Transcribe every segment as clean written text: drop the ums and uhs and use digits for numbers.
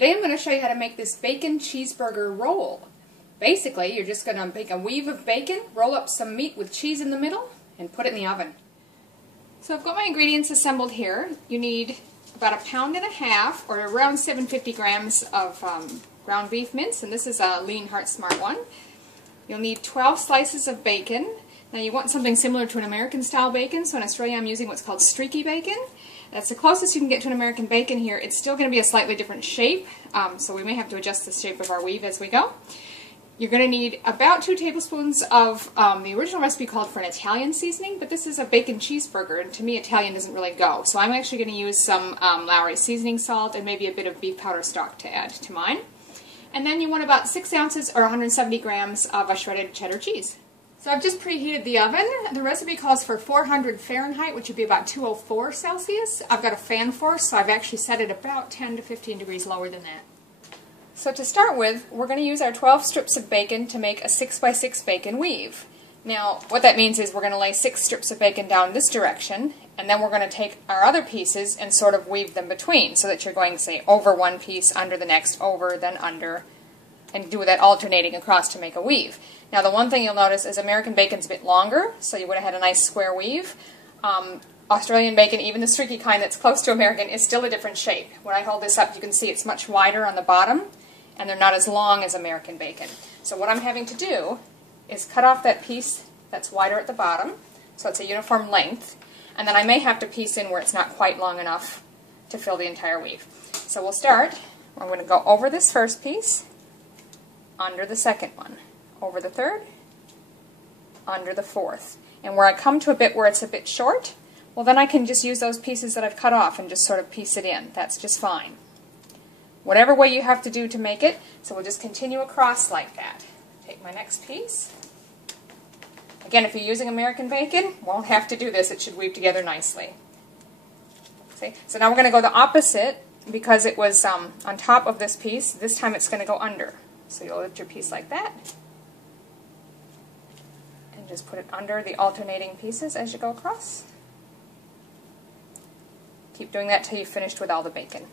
Today I'm going to show you how to make this bacon cheeseburger roll. Basically, you're just going to make a weave of bacon, roll up some meat with cheese in the middle, and put it in the oven. So I've got my ingredients assembled here. You need about 1.5 pounds or around 750 grams of ground beef mince, and this is a lean Heart Smart one. You'll need 12 slices of bacon. Now you want something similar to an American style bacon, so in Australia I'm using what's called streaky bacon. That's the closest you can get to an American bacon here. It's still going to be a slightly different shape, so we may have to adjust the shape of our weave as we go. You're going to need about 2 tablespoons of the original recipe called for an Italian seasoning, but this is a bacon cheeseburger, and to me Italian doesn't really go. So I'm actually going to use some Lowry seasoning salt and maybe a bit of beef powder stock to add to mine. And then you want about 6 ounces or 170 grams of a shredded cheddar cheese. So I've just preheated the oven. The recipe calls for 400 Fahrenheit, which would be about 204 Celsius. I've got a fan force, so I've actually set it about 10 to 15 degrees lower than that. So to start with, we're going to use our 12 strips of bacon to make a 6x6 bacon weave. Now, what that means is we're going to lay 6 strips of bacon down this direction, and then we're going to take our other pieces and sort of weave them between, so that you're going, say, over one piece, under the next, over, then under, and do that alternating across to make a weave. Now the one thing you'll notice is American bacon's a bit longer, so you would have had a nice square weave. Australian bacon, even the streaky kind that's close to American, is still a different shape. When I hold this up, you can see it's much wider on the bottom, and they're not as long as American bacon. So what I'm having to do is cut off that piece that's wider at the bottom, so it's a uniform length, and then I may have to piece in where it's not quite long enough to fill the entire weave. So we'll start. I'm going to go over this first piece, under the second one, over the third, under the fourth. And where I come to a bit where it's a bit short, well then I can just use those pieces that I've cut off and just sort of piece it in. That's just fine. Whatever way you have to do to make it, so we'll just continue across like that. Take my next piece. Again, if you're using American bacon, won't have to do this. It should weave together nicely. See? So now we're going to go the opposite, because it was on top of this piece. This time it's going to go under. So you'll lift your piece like that, and just put it under the alternating pieces as you go across. Keep doing that till you've finished with all the bacon.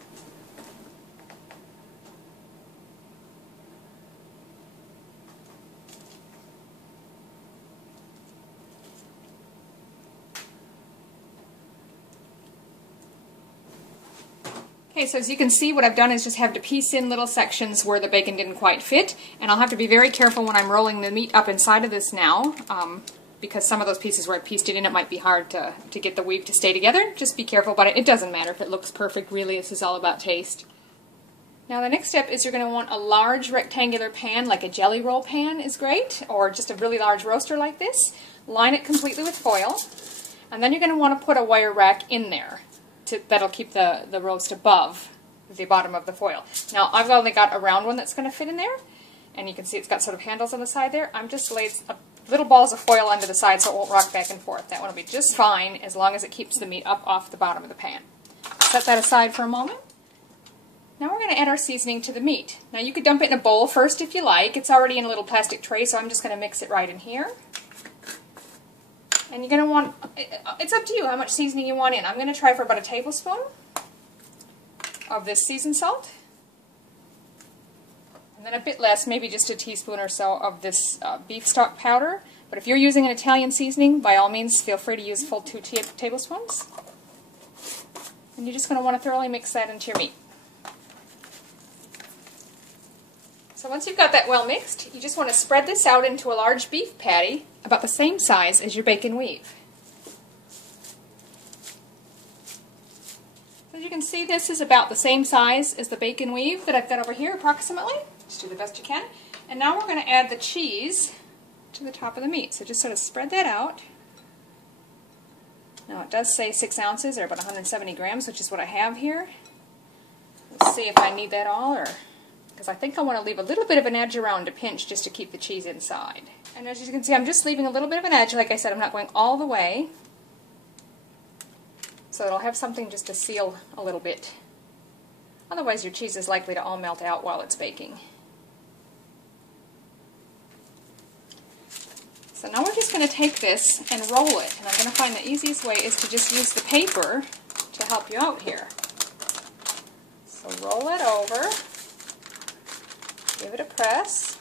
Okay, so as you can see, what I've done is just have to piece in little sections where the bacon didn't quite fit, and I'll have to be very careful when I'm rolling the meat up inside of this now, because some of those pieces where I pieced it in, it might be hard to get the weave to stay together. Just be careful about it. It doesn't matter if it looks perfect, really. This is all about taste. Now the next step is you're going to want a large rectangular pan, like a jelly roll pan is great, or just a really large roaster like this. Line it completely with foil, and then you're going to want to put a wire rack in there. That'll keep the roast above the bottom of the foil. Now I've only got a round one that's going to fit in there, and you can see it's got sort of handles on the side there. I'm just laid little balls of foil under the side so it won't rock back and forth. That one will be just fine as long as it keeps the meat up off the bottom of the pan. Set that aside for a moment. Now we're going to add our seasoning to the meat. Now you could dump it in a bowl first if you like. It's already in a little plastic tray, so I'm just going to mix it right in here. And you're going to want, it's up to you how much seasoning you want in. I'm going to try for about a tablespoon of this seasoned salt. And then a bit less, maybe just a teaspoon or so of this beef stock powder. But if you're using an Italian seasoning, by all means feel free to use full 2 tablespoons. And you're just going to want to thoroughly mix that into your meat. So once you've got that well mixed, you just want to spread this out into a large beef patty about the same size as your bacon weave. As you can see, this is about the same size as the bacon weave that I've got over here approximately. Just do the best you can. And now we're going to add the cheese to the top of the meat. So just sort of spread that out. Now it does say 6 ounces or about 170 grams, which is what I have here. Let's see if I need that all, or because I think I want to leave a little bit of an edge around to pinch just to keep the cheese inside. And as you can see, I'm just leaving a little bit of an edge. Like I said, I'm not going all the way. So it'll have something just to seal a little bit. Otherwise your cheese is likely to all melt out while it's baking. So now we're just going to take this and roll it. And I'm going to find the easiest way is to just use the paper to help you out here. So roll it over. Give it a press.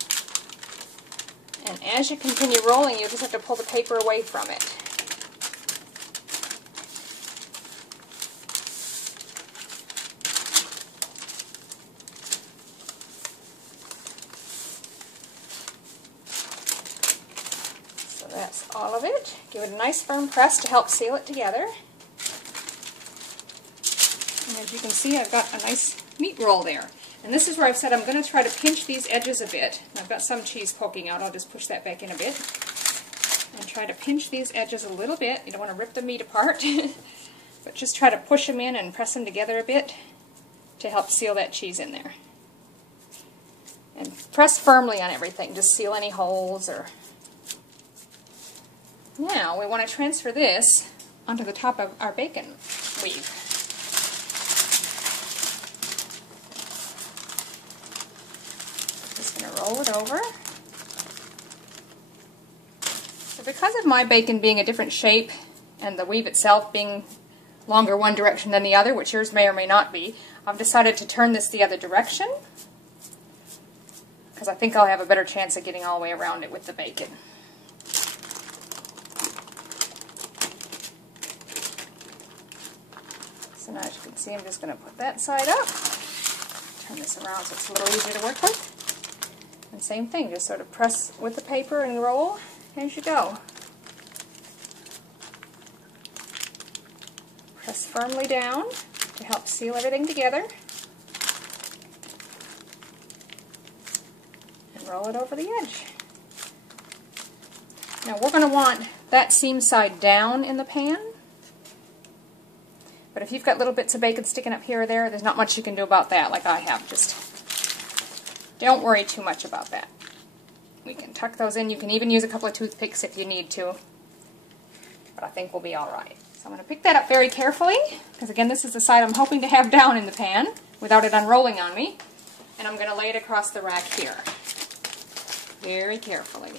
And as you continue rolling, you just have to pull the paper away from it. So that's all of it. Give it a nice firm press to help seal it together. And as you can see, I've got a nice meat roll there. And this is where I've said I'm going to try to pinch these edges a bit. I've got some cheese poking out. I'll just push that back in a bit. And try to pinch these edges a little bit. You don't want to rip the meat apart. But just try to push them in and press them together a bit to help seal that cheese in there. And press firmly on everything. Just seal any holes. Now we want to transfer this onto the top of our bacon weave. Roll it over. So because of my bacon being a different shape and the weave itself being longer one direction than the other, which yours may or may not be, I've decided to turn this the other direction because I think I'll have a better chance of getting all the way around it with the bacon. So now as you can see, I'm just going to put that side up, turn this around so it's a little easier to work with. And same thing, just sort of press with the paper and roll as you go. Press firmly down to help seal everything together. And roll it over the edge. Now we're going to want that seam side down in the pan. But if you've got little bits of bacon sticking up here or there, there's not much you can do about that like I have. Just don't worry too much about that. We can tuck those in. You can even use a couple of toothpicks if you need to. But I think we'll be alright. So I'm going to pick that up very carefully, because again this is the side I'm hoping to have down in the pan without it unrolling on me. And I'm going to lay it across the rack here. Very carefully.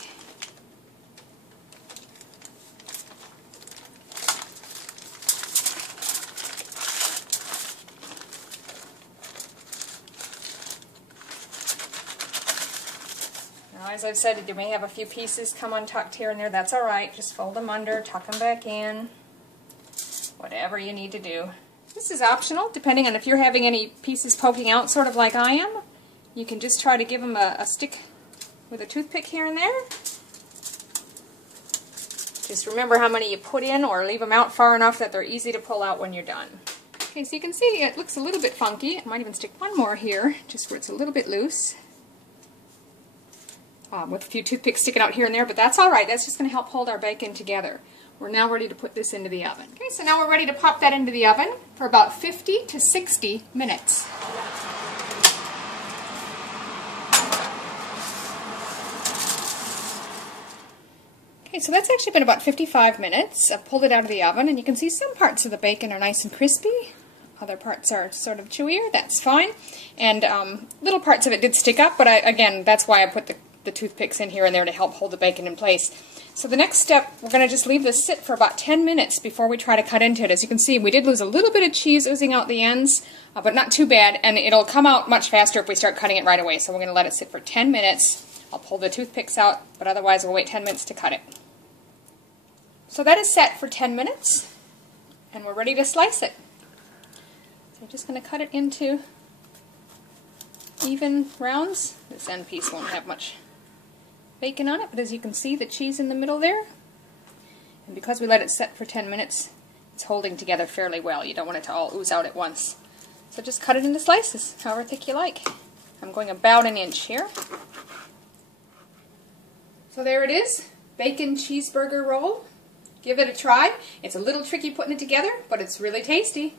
As I've said, you may have a few pieces come untucked here and there. That's alright. Just fold them under, tuck them back in. Whatever you need to do. This is optional, depending on if you're having any pieces poking out, sort of like I am. You can just try to give them a stick with a toothpick here and there. Just remember how many you put in, or leave them out far enough that they're easy to pull out when you're done. Okay, so you can see it looks a little bit funky. I might even stick one more here, just where it's a little bit loose. With a few toothpicks sticking out here and there, but that's alright. That's just going to help hold our bacon together. We're now ready to put this into the oven. Okay, so now we're ready to pop that into the oven for about 50 to 60 minutes. Okay, so that's actually been about 55 minutes. I've pulled it out of the oven, and you can see some parts of the bacon are nice and crispy. Other parts are sort of chewier. That's fine. And little parts of it did stick up, but again, that's why I put the toothpicks in here and there to help hold the bacon in place. So the next step, we're going to just leave this sit for about 10 minutes before we try to cut into it. As you can see, we did lose a little bit of cheese oozing out the ends, but not too bad, and it'll come out much faster if we start cutting it right away. So we're going to let it sit for 10 minutes. I'll pull the toothpicks out, but otherwise we'll wait 10 minutes to cut it. So that is set for 10 minutes, and we're ready to slice it. So I'm just going to cut it into even rounds. This end piece won't have much bacon on it, but as you can see, the cheese in the middle there, and because we let it set for 10 minutes, it's holding together fairly well. You don't want it to all ooze out at once. So just cut it into slices, however thick you like. I'm going about an inch here. So there it is, bacon cheeseburger roll. Give it a try. It's a little tricky putting it together, but it's really tasty.